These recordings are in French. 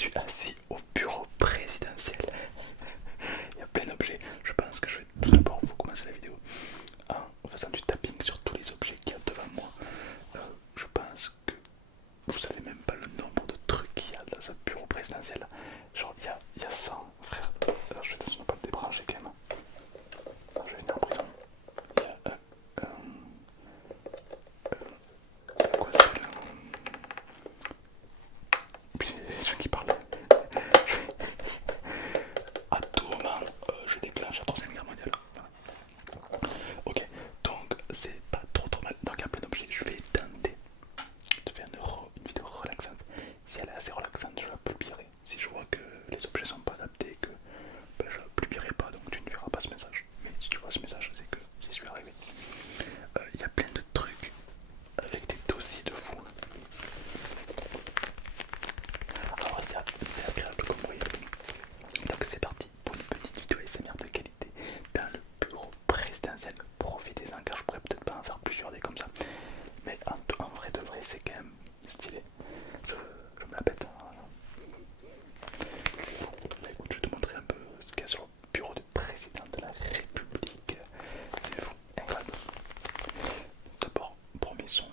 suis assis au bureau présidentiel. Il y a plein d'objets. Je pense que je vais tout d'abord vous commencer la vidéo en faisant du tapping sur tous les objets qu'il y a devant moi. Je pense que vous savez même pas le nombre de trucs qu'il y a dans ce bureau présidentiel. Genre il y a 100 frère. Alors, je vais ne pas le débrancher quand même. Alors, je vais venir en prison. Il y a quoi c'est là. Puis les gens qui parlent. À tout moment, je déclenche la troisième guerre mondiale. Voilà. Ok, donc c'est pas trop mal. Donc il y a plein d'objets. Je vais tenter de faire une vidéo relaxante. Si elle est assez relaxante, je la publierai. Si je vois que les objets sont pas adaptés, que je la publierai pas, donc tu ne verras pas ce message. Mais si tu vois ce message, c'est que j'y suis arrivé. Il y a plein de trucs avec des dossiers de fou. Alors c'est agréable comme bruit. Donc c'est parti pour une petite vidéo ASMR de qualité dans le bureau présidentiel. Profitez-en car je pourrais peut-être pas en faire plusieurs des comme ça. Mais en vrai de vrai c'est quand même stylé. Je me la pète. C'est fou. Là, écoute, je vais te montrer un peu ce qu'il y a sur le bureau du président de la République. C'est fou, incroyable. D'abord, premier son,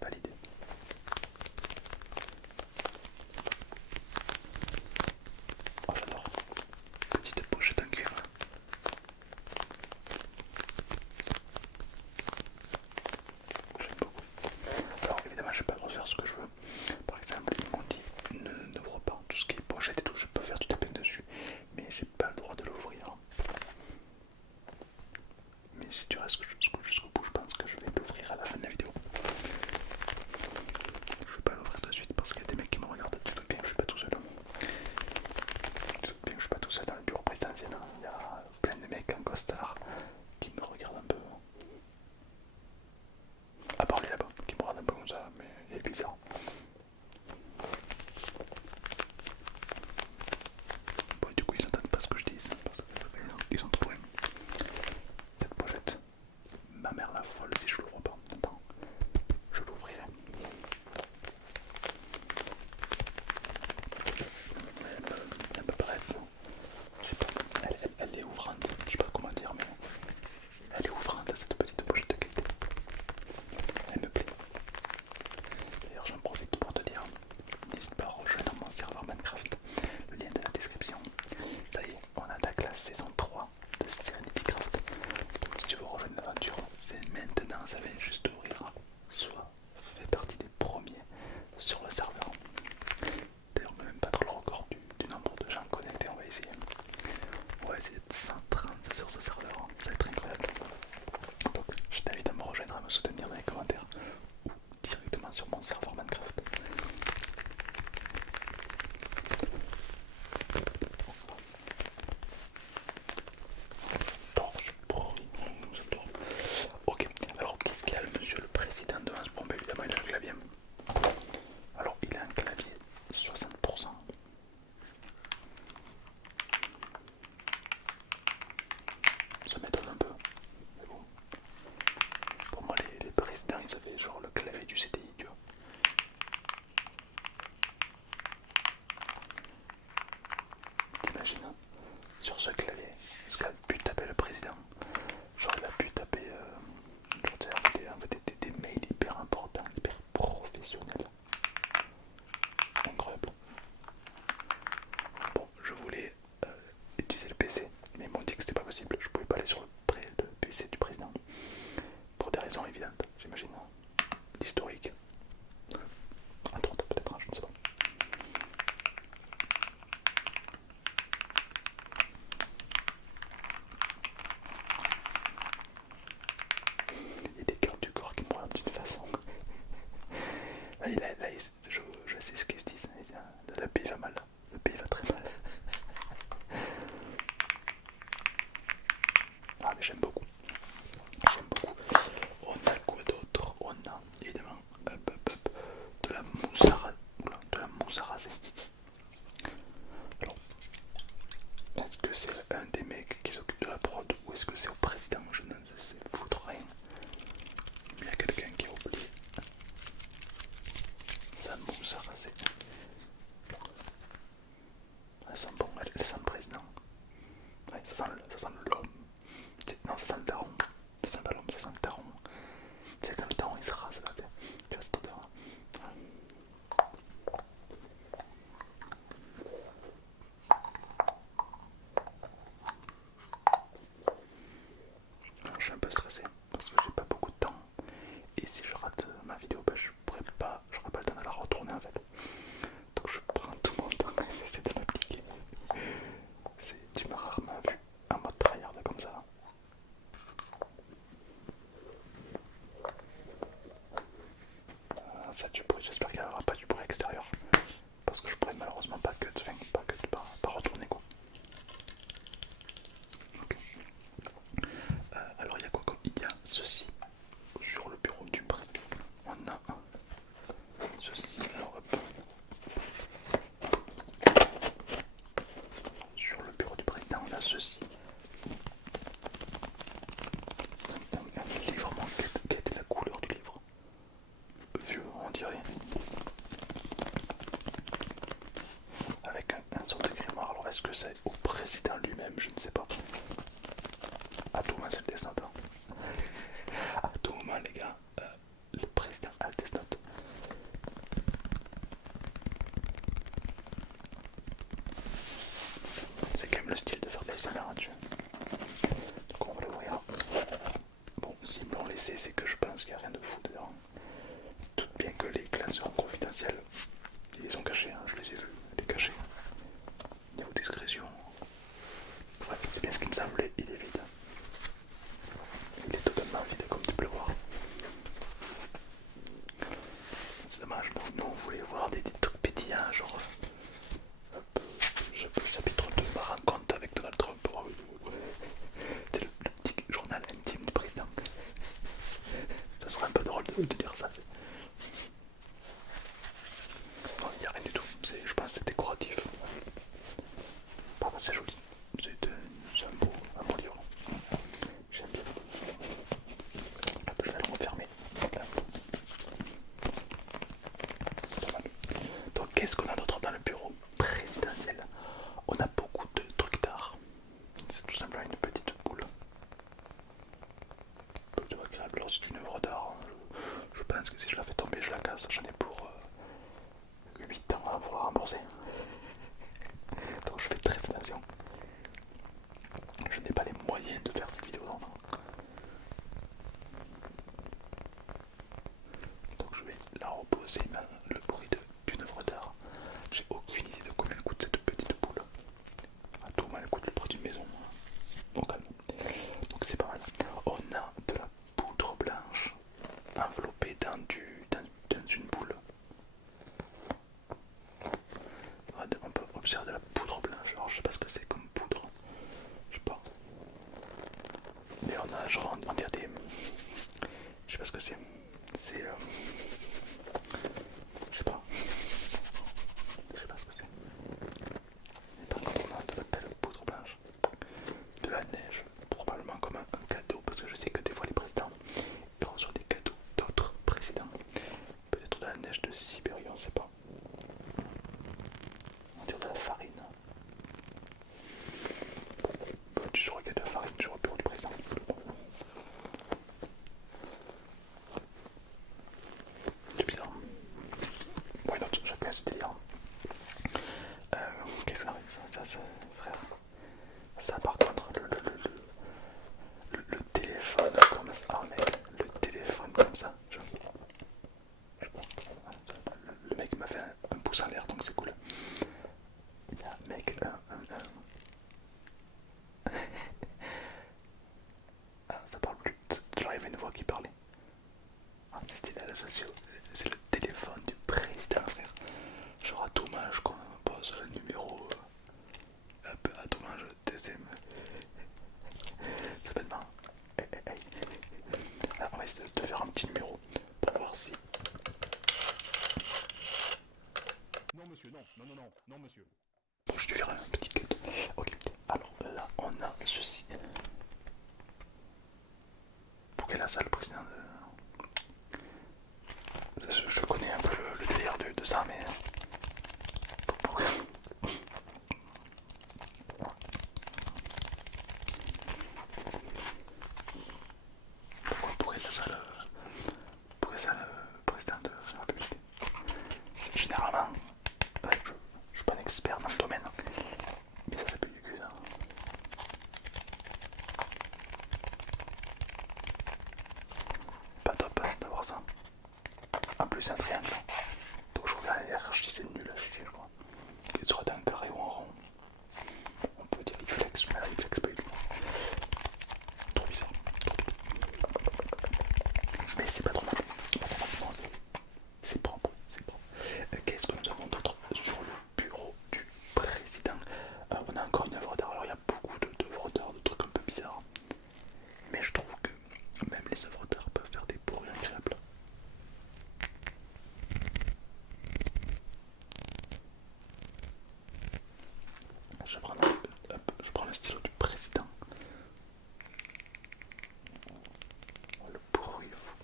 validé. Oh j'adore. Petite pochette en cuivre. J'aime beaucoup. Alors évidemment je vais pas refaire ce que je veux. Par exemple ils m'ont dit n'ouvre pas tout ce qui est pochette et tout, je peux faire du tapping dessus. Mais j'ai pas le droit de l'ouvrir. Mais si tu restes jusqu'au bout, je pense que je vais l'ouvrir à la fin de la vidéo. Je vais pas l'ouvrir tout de suite parce qu'il y a des mecs qui me regardent. Tu doutes bien que je suis pas tout seul. Tu doutes bien que je suis pas tout seul dans le bureau présidentiel. Il y a plein de mecs en costard qui me regardent un peu. À part lui là-bas, qui me regarde un peu comme ça, mais il est bizarre. Bon, du coup, ils n'entendent pas ce que je dis, parce qu'ils sont trop loin. Cette pochette, ma mère la folle si je l'ouvre pas. Attends, je l'ouvrirai. Elle me paraît, je sais pas, elle est ouvrante, je sais pas comment dire, mais elle est ouvrante cette petite pochette de qualité. Elle me plaît. D'ailleurs, j'en profite pour te dire, n'hésite pas à rejoindre mon serveur Minecraft, le lien est dans la description. Ça y est, on attaque la saison 3 de Serenity Craft. Donc si tu veux rejoindre l'aventure, c'est maintenant, ça vient juste d'ouvrir. Soit fais partie des premiers sur le serveur. D'ailleurs, on ne même pas trop le record du nombre de gens connectés, on va essayer. On va essayer de 130 sur ce serveur, ça va être incroyable. Donc je t'invite à me rejoindre, à me soutenir dans les commentaires ou directement sur mon serveur Minecraft. J'adore. Ok, alors qu'est-ce qu'il y a le monsieur le président devant ce bombe? Évidemment il a un clavier. Alors il a un clavier 60%. Ça m'étonne un peu. Mais bon. Pour moi les présidents ils avaient genre le clavier du CDI, tu vois. T'imagines hein, sur ce clavier, est-ce qu'il a pu taper le président? Genre il a pu taper des mails hyper importants, hyper professionnels. Incroyable. Bon, je voulais utiliser le PC, mais ils m'ont dit que c'était pas possible. Je pouvais pas aller sur le PC du président. Pour des raisons évidentes, j'imagine. L'historique. Entre autres, peut-être, je ne sais pas. Il y a des gardes du corps qui me regardent d'une façon. Là, je sais ce qu'ils se disent. Le pays va mal. Le pays va très mal. Ah, mais j'aime beaucoup. J'aime beaucoup. On a quoi d'autre? On a évidemment de la mousse à raser. Alors, est-ce que c'est un des mecs qui s'occupe de la prod ou est-ce que c'est au président? Je ne sais foutre rien. Il y a quelqu'un qui a oublié sa mousse à raser. est-ce que c'est au président lui-même? Je ne sais pas. À tout moment, c'est le Death Note. À tout moment, les gars, le président a le Death Note. C'est quand même le style de faire des SMR là-dessus. Donc on va l'ouvrir. Bon, s'ils me l'ont laissé, c'est que je pense qu'il n'y a rien de fou dedans. Tout bien que les classes seront confidentielles. Ils les ont cachés, hein, je les ai vus, les cachés. Niveau discrétion. Ouais, c'est bien ce qu'il me semblait, il est vide. Il est totalement vide comme tu peux le voir. C'est dommage, nous on voulait voir des trucs pétillants, genre chapitre 2, ma rencontre avec Donald Trump. C'est le petit journal intime du président. Ça serait un peu drôle de dire ça. Non, il n'y a rien du tout, je pense que c'est décoratif. Par contre c'est joli, c'est un beau livre. J'aime bien. Je vais le refermer. Donc qu'est-ce qu'on a d'autre dans le bureau présidentiel? On a beaucoup de trucs d'art. C'est tout simplement une petite boule. C'est agréable. Alors c'est une œuvre d'art. Je pense que si je la fais tomber, je la casse. J'en ai pour 8 ans pour la rembourser. Donc je fais très attention. Je n'ai pas les moyens de faire cette vidéo normalement. Donc je vais la reposer, le bruit d'une œuvre d'art. J'ai aucune idée de combien elle coûte cette petite boule. À tout moment elle coûte le prix d'une maison. Donc c'est pas mal. On a de la poudre blanche enveloppée dans une boule. On peut observer de la poudre blanche. Alors je sais pas ce que c'est comme poudre. Je sais pas. Mais on a genre on dirait des. Je sais pas ce que c'est. C'est je sais pas. Je sais pas ce que c'est. Mais par contre on a de la belle poudre blanche. De la neige. Probablement comme un cadeau. Parce que je sais que des fois les présidents ils reçoivent des cadeaux d'autres présidents. Peut-être de la neige de Sibérie, on sait pas. On dirait de la farine. Tu saurais qu'il y a de la farine sur le bureau du président. C'est bizarre. Why not? J'aime bien ce délire. Qu'est-ce qu'on a ça, frère. Ça par contre, le téléphone comme ça. Ah mec, le téléphone comme ça. Le mec m'a fait un pouce en l'air donc c'est cool. Il y a un mec, ah, ça parle plus. J'arrive une voix qui parlait. Ah, c'est stylé, c'est le téléphone du président, frère. Genre à tout match, qu'on pose le numéro. Hop, à tout match, TCM. Ça peut être marrant. Alors, on va essayer de faire un petit numéro pour voir si. Non monsieur, non monsieur. Bon, je vais faire un petit cut. Ok, alors là on a ceci. Pour quelle salle le président de. Je connais un peu le délire de ça, mais. Pourquoi pourquoi la salle. Pourquoi ça le président de la République? Généralement, je suis pas un expert dans le domaine, mais ça pue du cul ça. Pas top hein, d'avoir ça. En plus c'est un triangle. Donc je trouve la hiérarchie c'est nul à chier je crois. Qu'il soit un carré ou un rond. On peut dire il flex, mais là il flex pas du tout. Trop bizarre. Mais c'est pas trop mal. Non, c'est propre, c'est propre. Qu'est-ce que nous avons d'autre sur le bureau du président? On a encore une œuvre d'art. Alors il y a beaucoup d'œuvres d'art, de trucs un peu bizarres. Mais je trouve que même les œuvres d'art peuvent faire des bruits agréables. Je prends le stylo du président. Oh, le bruit fou.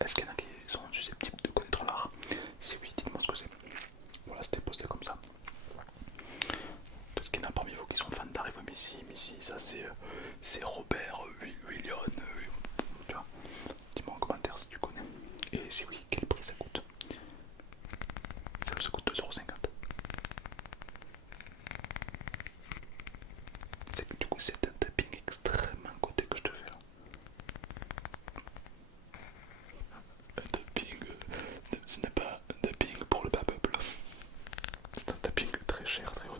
est-ce qu'il y en a qui sont susceptibles de connaître l'art? Si oui, dites-moi ce que c'est. Voilà, c'était posté comme ça. Est-ce qu'il y en a parmi vous qui sont fans d'Arrivo Missy? Missy, ça c'est Robert William. Tu vois, dis-moi en commentaire si tu connais. Et si oui, quel prix ça coûte? Ça coûte 2,50 €. C'est que du coup c'est un tapping extrêmement coté que je te fais là. Un tapping, ce n'est pas un tapping pour le bas peuple. C'est un tapping très cher, très haut.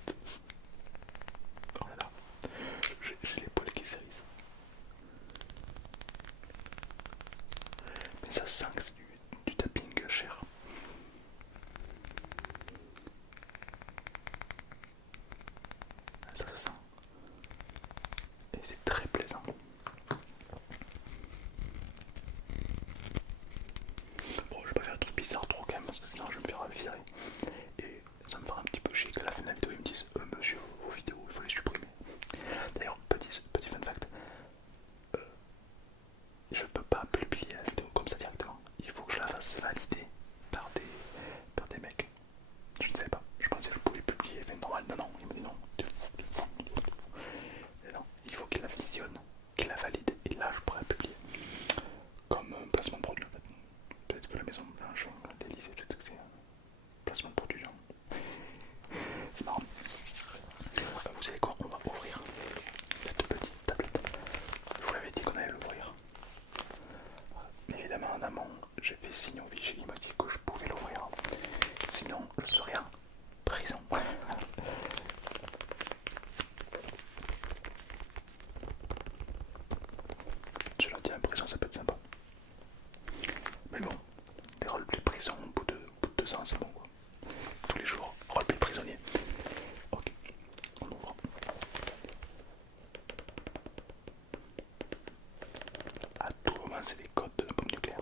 Oh là là, j'ai les poils qui s'érissent. Mais ça sent que c'est du tapping cher. Ça se sent. Et c'est très plaisant. Bon, je vais pas faire un truc bizarre trop quand même parce que sinon je vais me faire virer. Et ça me fera un petit peu chier que à la fin de la vidéo ils me disent monsieur, vos vidéos il faut les supprimer. D'ailleurs, petit fun fact, je peux pas publier la vidéo comme ça directement. Il faut que je la fasse valider par des mecs. Je ne savais pas. Je pensais que je pouvais publier, fait normal. Non, non, il m'a dit non, t'es fou, t'es fou, t'es fou. Et non, il faut qu'il la visionne, qu'il la valide, et là je pourrais publier. Comme un placement de produit en fait. Peut-être que la maison blanche, l'Elysée, peut-être que c'est un placement de produit, genre. C'est marrant. Vous savez quoi, on va ouvrir cette petite tablette. Je vous l'avais dit qu'on allait l'ouvrir. Mais évidemment en amont, j'ai fait signe au vigile, il m'a dit que je pouvais l'ouvrir. Sinon, je serais en prison. Je leur dis en prison, ça peut être sympa. Mais bon, des roleplay prison au bout de 2 ans, c'est bon quoi. Tous les jours, roleplay prisonnier. Ok, on ouvre. À tout moment, c'est les codes de la bombe nucléaire.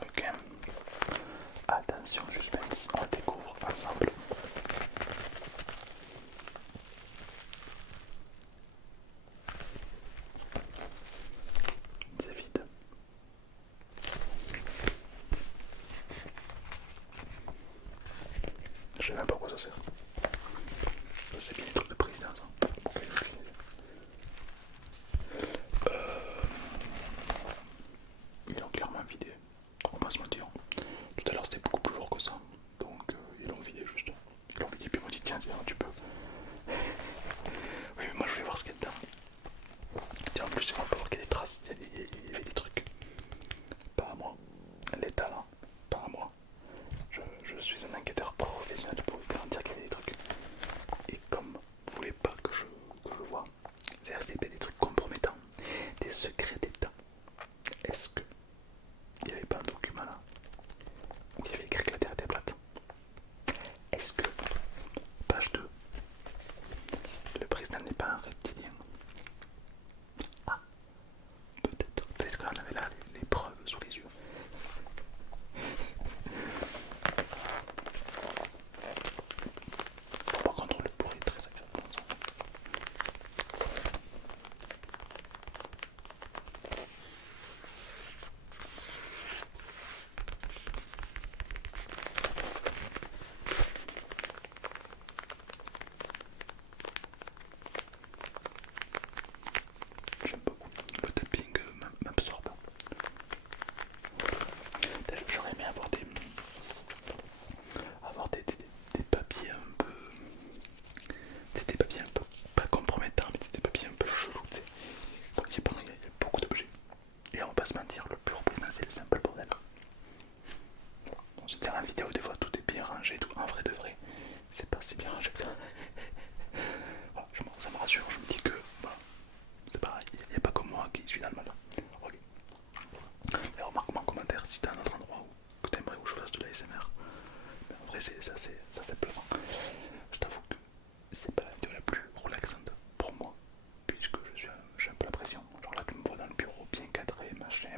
Ok. Attention, suspense, on découvre ensemble. C'est vide. Je sais même pas à quoi ça sert. Ça c'est bien les trucs de président ça. Ils l'ont clairement vidé. On va se mentir. Tout à l'heure c'était beaucoup plus lourd que ça. Donc ils l'ont vidé juste. Ils l'ont vidé puis ils m'ont dit tiens tu peux. Oui mais moi je voulais voir ce qu'il y a dedans. Tiens en plus on peut voir qu'il y a des traces. Il y avait des trucs. Pas à moi. L'état là. Pas à moi. Je suis un enquêteur professionnel, je peux vous garantir qu'il y a des trucs. Et comme vous voulez pas que je vois, c'est-à-dire que c'était des trucs compromettants, des secrets d'état. Est-ce que il n'y avait pas un document là où il y avait écrit que la Terre était plate? Est-ce que, page 2, le président n'est pas un reptilien? Ah, peut-être qu'on avait là les preuves sous les yeux. Par contre, le bruit est très agréable. J'aime beaucoup. Le tapping m'absorbe. J'aurais aimé avoir des papiers un peu. C'est des papiers un peu pas compromettants, mais c'est des papiers un peu chelous. Donc il y a beaucoup d'objets. Et on va pas se mentir, le bureau présidentiel c'est un peu le bordel. On se dit en vidéo des fois tout est bien rangé, tout en vrai de vrai, c'est pas si bien rangé que ça. Voilà, ça me rassure, je me dis que voilà, c'est pareil, il n'y a pas que moi qui suis dans le mal. Ok. Et remarque-moi en commentaire si t'as un autre endroit où tu aimerais que je fasse de la SMR. Mais en vrai ça c'est bluffant. Je t'avoue que c'est pas la vidéo la plus relaxante pour moi, puisque j'ai un peu la pression. Genre là tu me vois dans le bureau bien cadré, machin,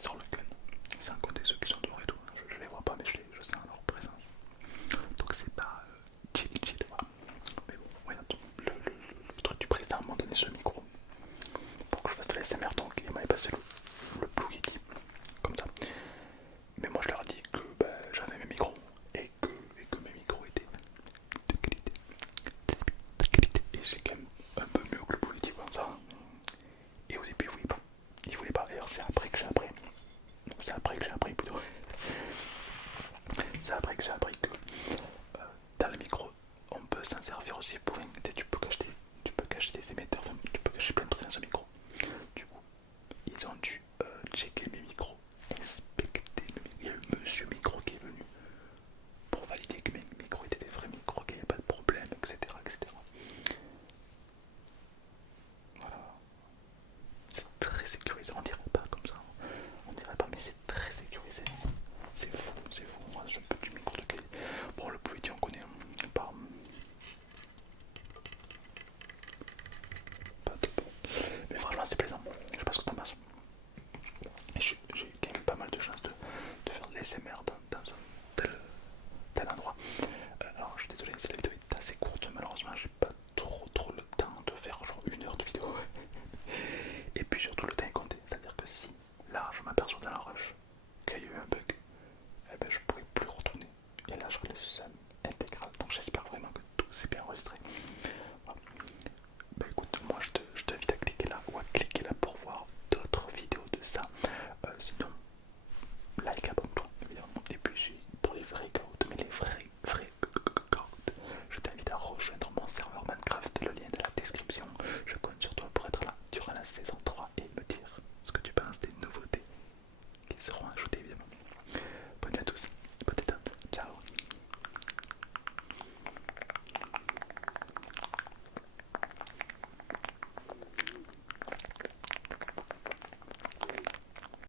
sur le gun, sans compter ceux qui sont dehors et tout, je les vois pas mais je sens leur présence. Donc c'est pas chill, voilà. Mais bon, voilà, le truc du président m'a donné ce micro pour que je fasse de la SMR, donc il m'avait passé le Blue Yeti, comme ça. Mais moi je leur ai dit que j'avais mes micros et que mes micros étaient de qualité, de qualité. Et c'est quand même un peu mieux que le Blue Yeti comme ça. Et au début il voulait pas, d'ailleurs c'est après que j'ai appris, c'est après que j'ai appris plutôt, c'est après que j'ai appris que dans le micro on peut s'en servir aussi pour, tu peux cacher des émetteurs, tu peux cacher plein de trucs dans ce micro. Du coup ils ont dû checker mes micros, inspecter mes micros. Il y a eu monsieur micro qui est venu pour valider que mes micros étaient des vrais micros, qu'il n'y avait pas de problème, etc. Voilà. C'est très sécurisé, on dirait pas comme ça. On dirait pas, mais c'est très sécurisé. C'est fou, c'est fou. Moi, je peux du micro de qualité. Bon, le Blue Yeti, on connaît pas. Pas top. Mais franchement, c'est plaisant. Je sais pas ce que t'en penses. J'ai quand même pas mal de chance de faire de l'ASMR